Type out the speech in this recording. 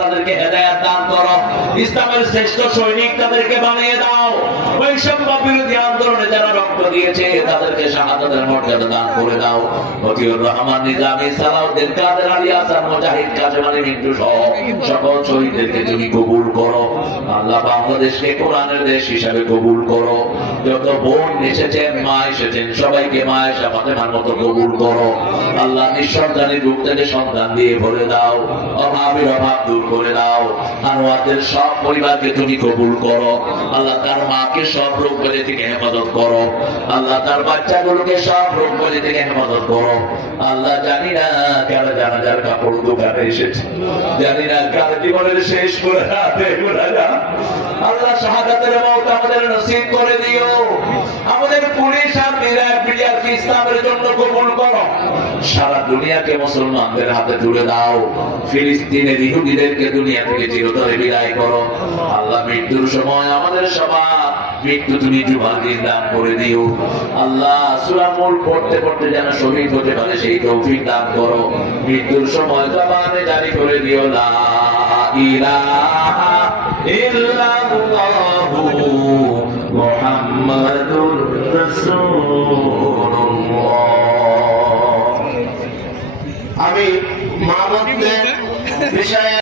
তাদেরকে হেদায়েত দান করো, ইসলামের শ্রেষ্ঠ সৈনিক তাদেরকে বানিয়ে দাও। বৈষম্য বিরোধী আন্দোলনে যারা রক্ত দিয়েছে তাদেরকে শাহাদাতের মর্যাদা দান করে দাও। মতিউর রহমান নিজামী, সালাউদ্দিন কাদের, আলী হাসান, মুজাহিদ, কাজী আলী মিন্টু সহ সকল শহীদদেরকে তুমি কবুল করো। আল্লাহ বাংলাদেশকে কোরআনের দেশ হিসাবে কবুল করো। যত বোন এসেছেন, মা এসেছেন, সবাইকে মায়ের ফাতেমার মতো কবুল করো। আল্লাহ নিঃসন্তানের বুক থেকে সন্তান দিয়ে ভরে দাও, অভাবের অভাব দূর করে দাও। আনোয়ারদের সব পরিবারকে তুমি কবুল করো। আল্লাহ তার মাকে সব রোগ ব্যাধি থেকে হেফাজত করো। আল্লাহ তার বাচ্চাগুলোকে সব রোগ ব্যাধি থেকে হেফাজত করো। আল্লাহ জানি না কারা জানাজার কাপড় দোকানে এসেছে, জানি না কার জীবনের শেষ করে রাতে আল্লাহ শাহাদাতের মওত আমাদের নসিব করে দিও। আমাদের পুলিশ আর মিডিয়াকে ইসলামের জন্য কবুল করো। সারা দুনিয়াকে মুসলমানদের হাতে তুলে দাও। ফিলিস্তিনের ইহুদিদেরকে দুনিয়া থেকে চিরতরে বিদায় করো। আল্লাহ মৃত্যুর সময় আমাদের সবার মৃত্যু তুমি জুমাদিন দান করে দিও। আল্লাহ সূরা মুলক পড়তে পড়তে যেন শহীদ হতে পারে সেই তৌফিক দান করো। মৃত্যুর সময় জবানে জারি করে দিও লা ইলাহা ইল্লাল্লাহু মুহাম্মাদুর রাসূলুল্লাহ। আমি মানবদের বিষয়ে